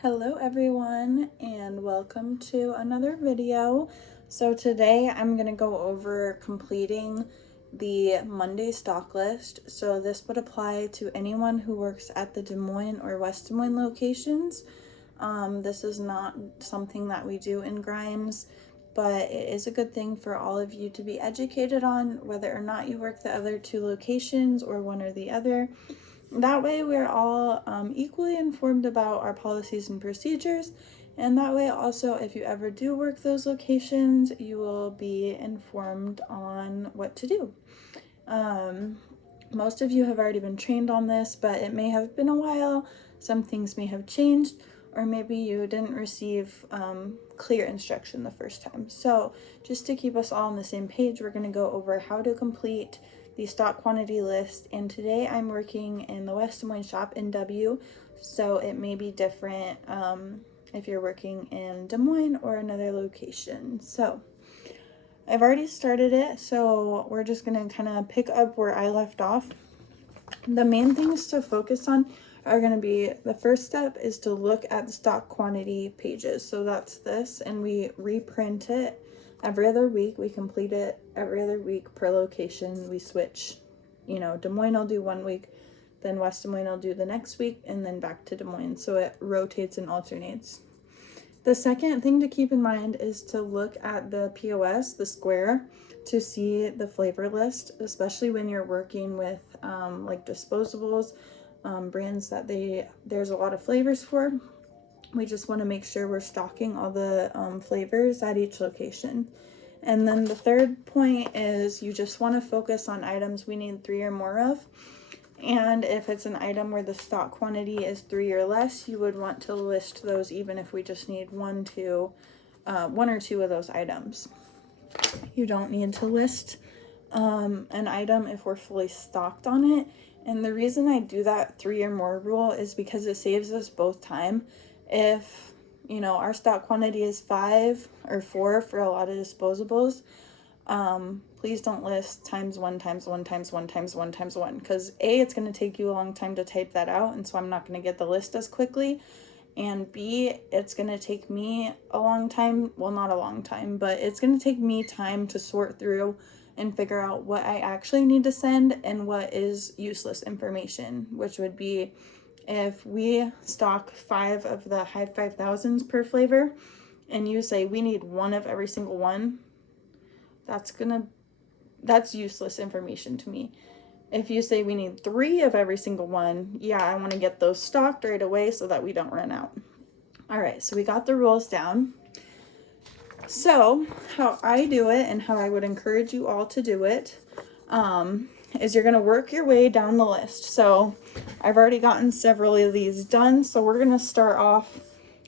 Hello everyone and welcome to another video. So today I'm going to go over completing the Monday stock list. So this would apply to anyone who works at the Des Moines or West Des Moines locations. This is not something that we do in Grimes, but it is a good thing for all of you to be educated on, whether or not you work the other two locations or one or the other. That way we're all equally informed about our policies and procedures, and that way also if you ever do work those locations, you will be informed on what to do. Most of you have already been trained on this, but it may have been a while. Some things may have changed, or maybe you didn't receive clear instruction the first time. So just to keep us all on the same page, we're going to go over how to complete the stock quantity list, and today I'm working in the West Des Moines shop in W, so it may be different if you're working in Des Moines or another location. So I've already started it, so we're just gonna kind of pick up where I left off. The main things to focus on are going to be, the first step is to look at the stock quantity pages. So that's this, and we reprint it every other week. We complete it every other week per location. We switch, Des Moines will do 1 week, then West Des Moines will do the next week, and then back to Des Moines. So it rotates and alternates. The second thing to keep in mind is to look at the POS, the square, to see the flavor list, especially when you're working with like disposables, brands that there's a lot of flavors for. We just want to make sure we're stocking all the flavors at each location. And then the third point is you just want to focus on items we need 3 or more of. And if it's an item where the stock quantity is 3 or less, you would want to list those even if we just need 1 or 2 of those items. You don't need to list an item if we're fully stocked on it. And the reason I do that 3 or more rule is because it saves us both time. If, our stock quantity is 5 or 4 for a lot of disposables, please don't list times 1 times 1 times 1 times 1 times 1, because A, it's going to take you a long time to type that out, and so I'm not going to get the list as quickly. And B, it's going to take me a long time, well, not a long time, but it's going to take me time to sort through and figure out what I actually need to send and what is useless information, which would be if we stock 5 of the high 5000s per flavor and you say we need 1 of every single one, that's useless information to me. If you say we need 3 of every single one, yeah, I want to get those stocked right away so that we don't run out. All right, so we got the rules down. So how I do it and how I would encourage you all to do it is you're going to work your way down the list. So I've already gotten several of these done. So we're going to start off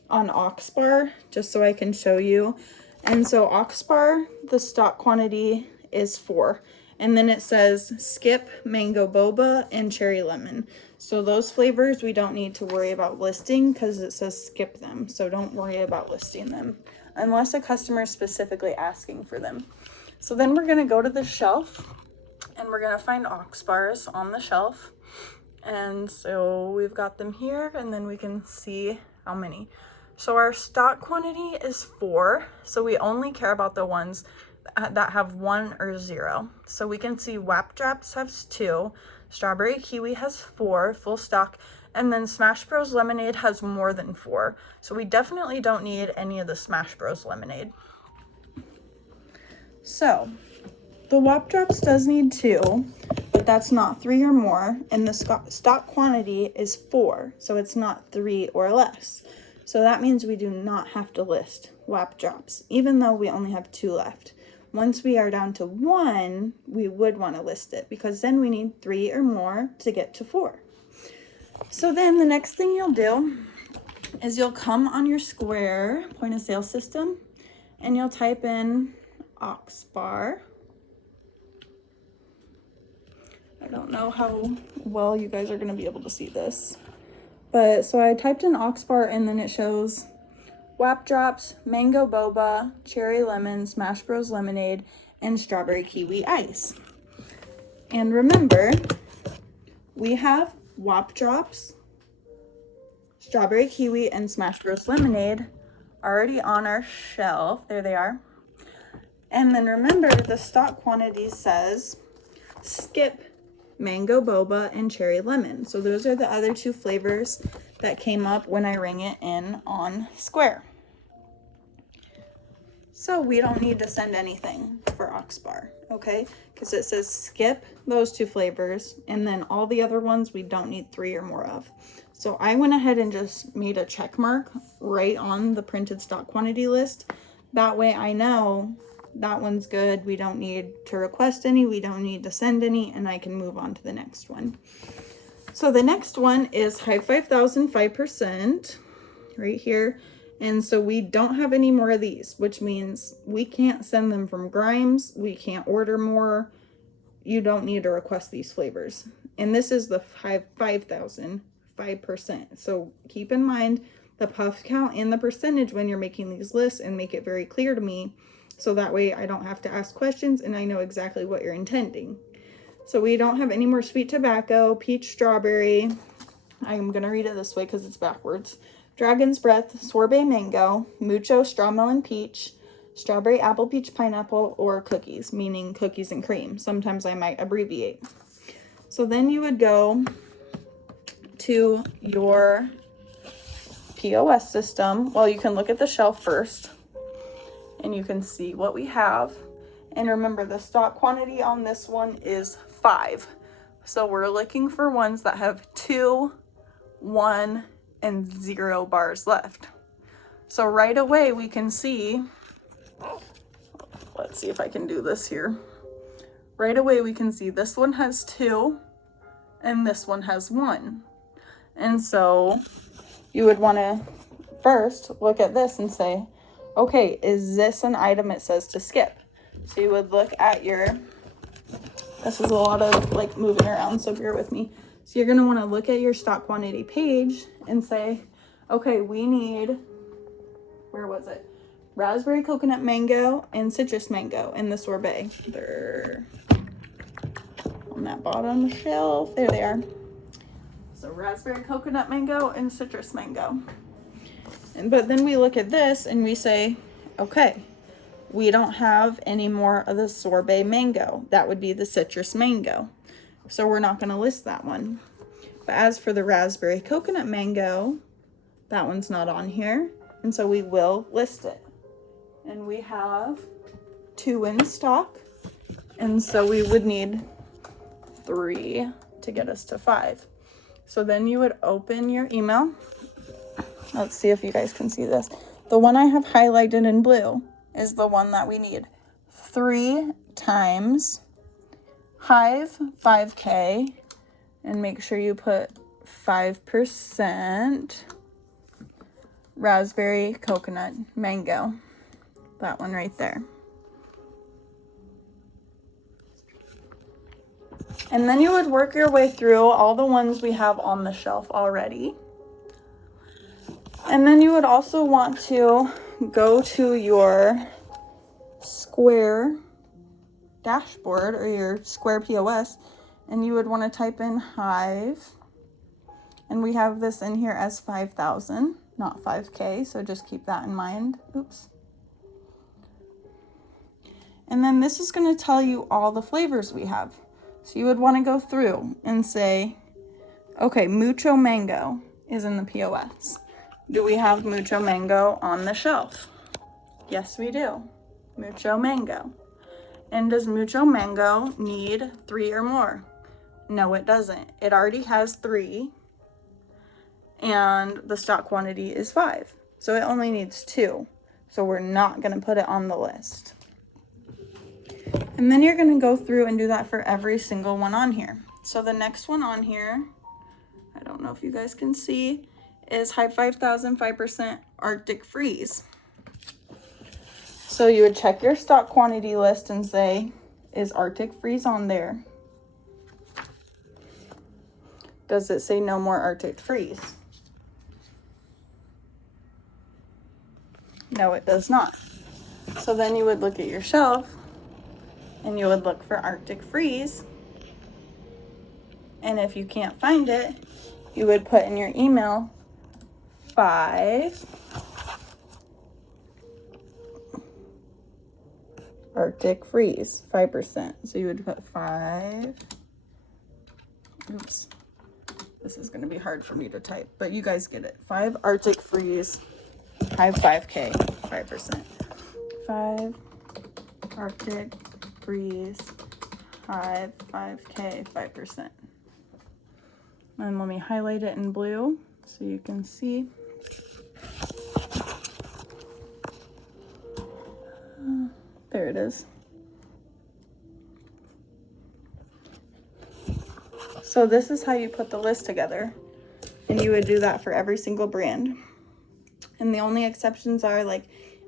on Oxbar just so I can show you. And so Oxbar, the stock quantity is 4. And then it says skip, mango boba, and cherry lemon. So those flavors we don't need to worry about listing because it says skip them. So don't worry about listing them unless a customer is specifically asking for them. So then we're going to go to the shelf and we're going to find Oxbars on the shelf. And so we've got them here, and then we can see how many. So our stock quantity is 4. So we only care about the ones that have 1 or 0. So we can see Wap Drops has 2, Strawberry Kiwi has 4, full stock, and then Smash Bros Lemonade has more than 4. So we definitely don't need any of the Smash Bros Lemonade. So the Wap Drops does need 2, but that's not 3 or more, and the stock quantity is 4, so it's not 3 or less. So that means we do not have to list Wap Drops, even though we only have 2 left. Once we are down to 1, we would want to list it because then we need 3 or more to get to 4. So then the next thing you'll do is you'll come on your Square point of sale system and you'll type in Oxbar. I don't know how well you guys are going to be able to see this. But so I typed in Oxbar and then it shows Wap Drops, Mango Boba, Cherry Lemon, Smash Bros Lemonade, and Strawberry Kiwi Ice. And remember, we have Wap Drops, strawberry kiwi and smashed roast lemonade already on our shelf. There they are. And then remember, the stock quantity says skip mango boba and cherry lemon. So those are the other two flavors that came up when I rang it in on Square. So we don't need to send anything for Ox Bar, okay? Because it says skip those two flavors, and then all the other ones we don't need 3 or more of. So I went ahead and just made a check mark right on the printed stock quantity list. That way I know that one's good. We don't need to request any, we don't need to send any, and I can move on to the next one. So the next one is Hive 5000 5% right here. And so we don't have any more of these, which means we can't send them from Grimes. We can't order more. You don't need to request these flavors. And this is the 5,000, 5%. So keep in mind the puff count and the percentage when you're making these lists, and make it very clear to me. So that way I don't have to ask questions and I know exactly what you're intending. So we don't have any more sweet tobacco, peach strawberry. I'm going to read it this way because it's backwards. Dragon's Breath, sorbet mango, mucho straw melon peach, strawberry apple peach pineapple, or cookies, meaning cookies and cream. Sometimes I might abbreviate. So then you would go to your POS system. Well, you can look at the shelf first and you can see what we have. And remember, the stock quantity on this one is 5. So we're looking for ones that have 2, 1, and 0 bars left. So right away we can see, let's see if I can do this here. Right away we can see this one has 2 and this one has 1. And so you would want to first look at this and say, okay, is this an item it says to skip? So you would look at your, this is a lot of like moving around, so bear with me. So you're going to want to look at your stock quantity page and say, okay, we need, where was it? Raspberry coconut mango and citrus mango in the sorbet. They're on that bottom shelf. There they are. So raspberry coconut mango and citrus mango. But then we look at this and we say, okay, we don't have any more of the sorbet mango. That would be the citrus mango. So we're not going to list that one. But as for the raspberry coconut mango, that one's not on here. And so we will list it. And we have 2 in stock. And so we would need 3 to get us to 5. So then you would open your email. Let's see if you guys can see this. The one I have highlighted in blue is the one that we need. 3 times Hive 5K, and make sure you put 5% raspberry coconut mango. That one right there. And then you would work your way through all the ones we have on the shelf already. And then you would also want to go to your Square dashboard or your Square POS, and you would want to type in Hive. And we have this in here as 5,000, not 5K, so just keep that in mind. Oops. And then this is going to tell you all the flavors we have. So you would want to go through and say, okay, mucho mango is in the POS. Do we have mucho mango on the shelf? Yes, we do. Mucho mango. And does mucho mango need 3 or more? No, it doesn't. It already has 3, and the stock quantity is 5. So it only needs 2. So we're not going to put it on the list. And then you're going to go through and do that for every single one on here. So the next one on here, I don't know if you guys can see, is Hive 5000 5% Arctic Freeze. So you would check your stock quantity list and say, is Arctic Freeze on there? Does it say no more Arctic Freeze? No, it does not. So then you would look at your shelf and you would look for Arctic Freeze. And if you can't find it, you would put in your email 5 Arctic Freeze, 5%. So you would put 5. Oops. This is going to be hard for me to type, but you guys get it. 5 Arctic Freeze, Hive 5K, 5%. 5 Arctic Freeze, Hive 5K, 5%. And let me highlight it in blue so you can see. There it is. So this is how you put the list together, and you would do that for every single brand. And the only exceptions are like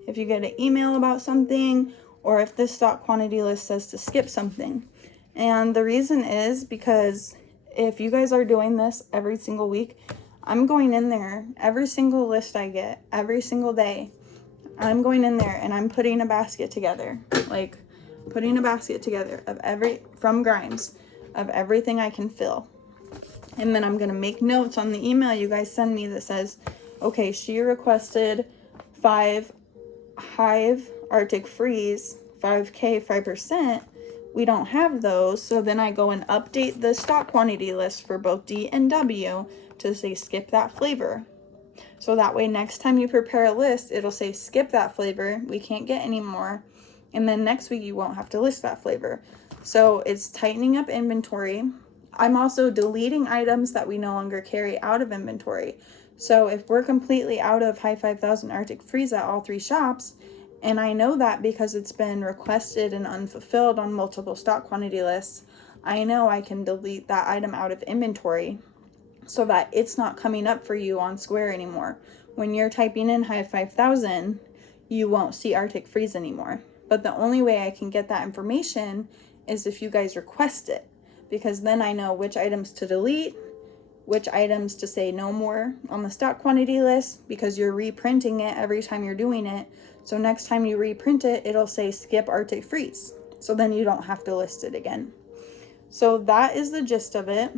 if you get an email about something, or if this stock quantity list says to skip something. And the reason is because if you guys are doing this every single week, I'm going in there, every single list I get, every single day, I'm going in there and I'm putting a basket together, like putting a basket together of from Grimes, of everything I can fill. And then I'm going to make notes on the email you guys send me that says, okay, she requested 5 Hive Arctic Freeze, 5K, 5%. We don't have those. So then I go and update the stock quantity list for both D and W to say skip that flavor. So that way next time you prepare a list, it'll say skip that flavor. We can't get any more. And then next week you won't have to list that flavor. So it's tightening up inventory. I'm also deleting items that we no longer carry out of inventory. So if we're completely out of Hive 5000 Arctic Freeze at all 3 shops, and I know that because it's been requested and unfulfilled on multiple stock quantity lists, I know I can delete that item out of inventory so that it's not coming up for you on Square anymore. When you're typing in Hive 5000, you won't see Arctic Freeze anymore. But the only way I can get that information is if you guys request it, because then I know which items to delete, which items to say no more on the stock quantity list, because you're reprinting it every time you're doing it. So next time you reprint it, it'll say skip Arctic Freeze. So then you don't have to list it again. So that is the gist of it.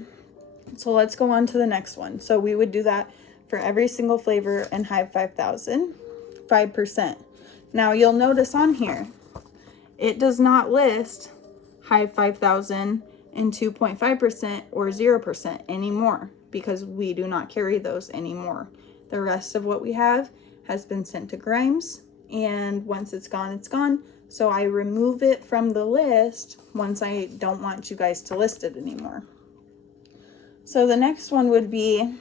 So let's go on to the next one. So we would do that for every single flavor in Hive 5000, 5%. Now you'll notice on here, it does not list Hive 5000 and 2.5% or 0% anymore, because we do not carry those anymore. The rest of what we have has been sent to Grimes, and once it's gone, it's gone. So I remove it from the list once I don't want you guys to list it anymore. So the next one would be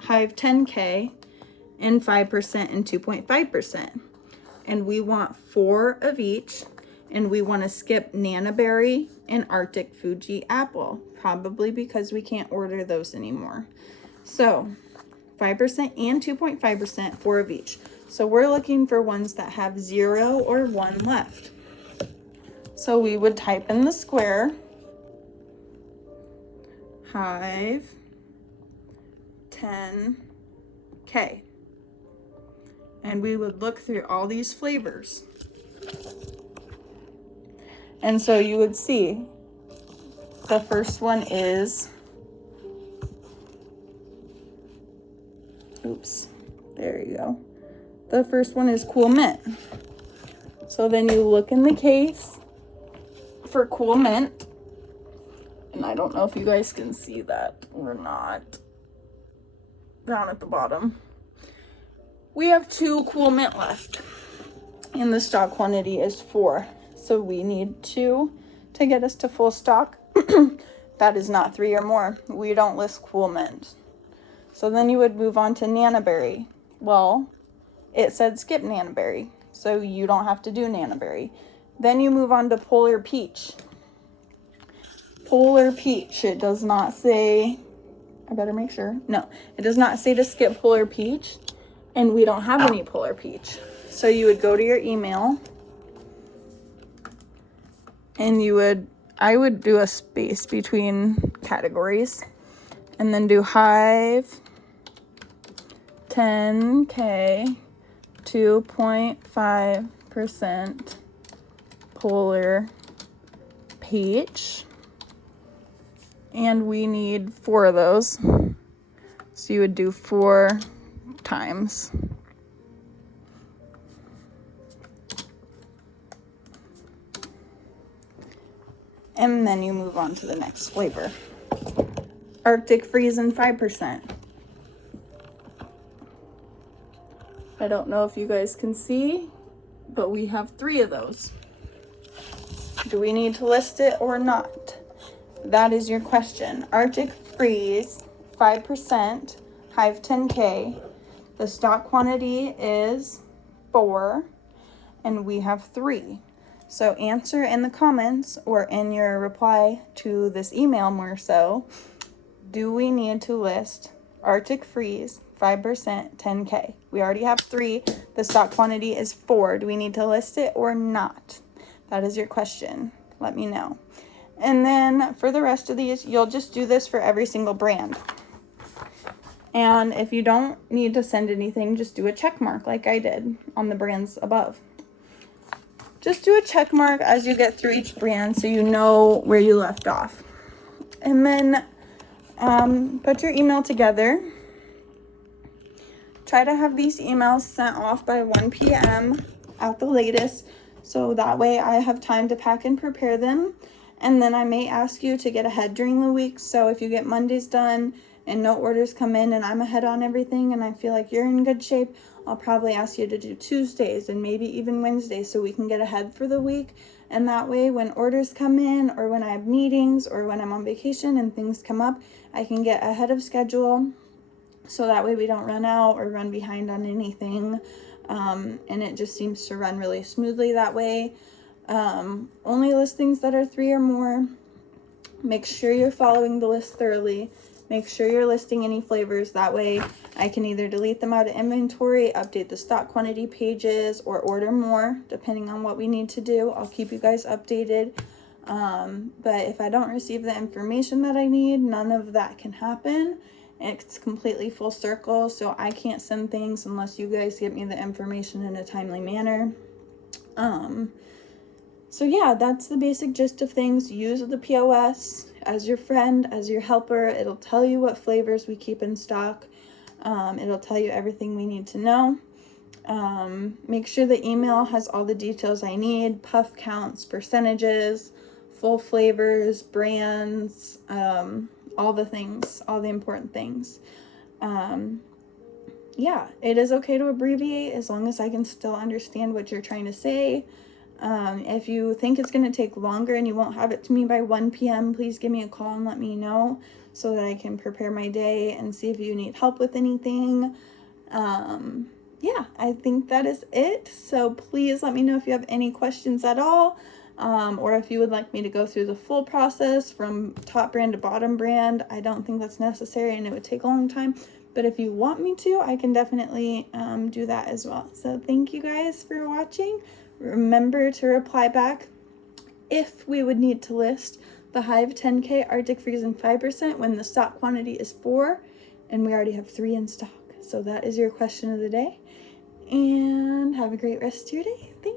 Hive 10K and 5% and 2.5%. And we want 4 of each, and we want to skip Nana Berry and Arctic Fuji Apple, probably because we can't order those anymore. So 5% and 2.5%, 4 of each. So we're looking for ones that have 0 or 1 left. So we would type in the square, Hive 10K. And we would look through all these flavors. And so you would see the first one is, oops, there you go. The first one is Cool Mint. So then you look in the case for Cool Mint. And I don't know if you guys can see that or not. Down at the bottom. We have 2 Cool Mint left. And the stock quantity is 4. So we need 2 to get us to full stock. That is not 3 or more. We don't list Cool Mint. So then you would move on to Nana Berry. Well, it said skip Nana Berry, so you don't have to do Nana Berry. Then you move on to Polar Peach. Polar Peach, it does not say, I better make sure. No, it does not say to skip Polar Peach, and we don't have any Polar Peach. So you would go to your email, and I would do a space between categories, and then do Hive 10K 2.5% Polar Peach. And we need 4 of those. So you would do 4 times. And then you move on to the next flavor. Arctic Freeze and 5%. I don't know if you guys can see, but we have 3 of those. Do we need to list it or not? That is your question. Arctic Freeze, 5%, Hive 10K. The stock quantity is 4, and we have 3. So answer in the comments or in your reply to this email more so, do we need to list Arctic Freeze, 5%, 10K? We already have 3. The stock quantity is 4. Do we need to list it or not? That is your question. Let me know. And then for the rest of these, you'll just do this for every single brand. And if you don't need to send anything, just do a check mark like I did on the brands above. Just do a check mark as you get through each brand so you know where you left off. And then put your email together. Try to have these emails sent off by 1 p.m. at the latest, so that way I have time to pack and prepare them. And then I may ask you to get ahead during the week, so if you get Mondays done and no orders come in and I'm ahead on everything and I feel like you're in good shape, I'll probably ask you to do Tuesdays and maybe even Wednesdays so we can get ahead for the week. And that way when orders come in or when I have meetings or when I'm on vacation and things come up, I can get ahead of schedule. So that way we don't run out or run behind on anything. And it just seems to run really smoothly that way. Only list things that are 3 or more. Make sure you're following the list thoroughly. Make sure you're listing any flavors. That way I can either delete them out of inventory, update the stock quantity pages, or order more, depending on what we need to do. I'll keep you guys updated. But if I don't receive the information that I need, none of that can happen. It's completely full circle, so I can't send things unless you guys give me the information in a timely manner. So yeah, that's the basic gist of things. Use the POS as your friend, as your helper. It'll tell you what flavors we keep in stock. It'll tell you everything we need to know. Make sure the email has all the details I need, puff counts, percentages, full flavors, brands, all the things, all the important things. Yeah, it is okay to abbreviate as long as I can still understand what you're trying to say. If you think it's going to take longer and you won't have it to me by 1 p.m., please give me a call and let me know so that I can prepare my day and see if you need help with anything. Yeah, I think that is it. So please let me know if you have any questions at all, or if you would like me to go through the full process from top brand to bottom brand. I don't think that's necessary and it would take a long time. But if you want me to, I can definitely do that as well. So thank you guys for watching. Remember to reply back if we would need to list the Hive 10K Arctic Freeze and 5% when the stock quantity is 4 and we already have 3 in stock. So that is your question of the day. And have a great rest of your day. Thanks.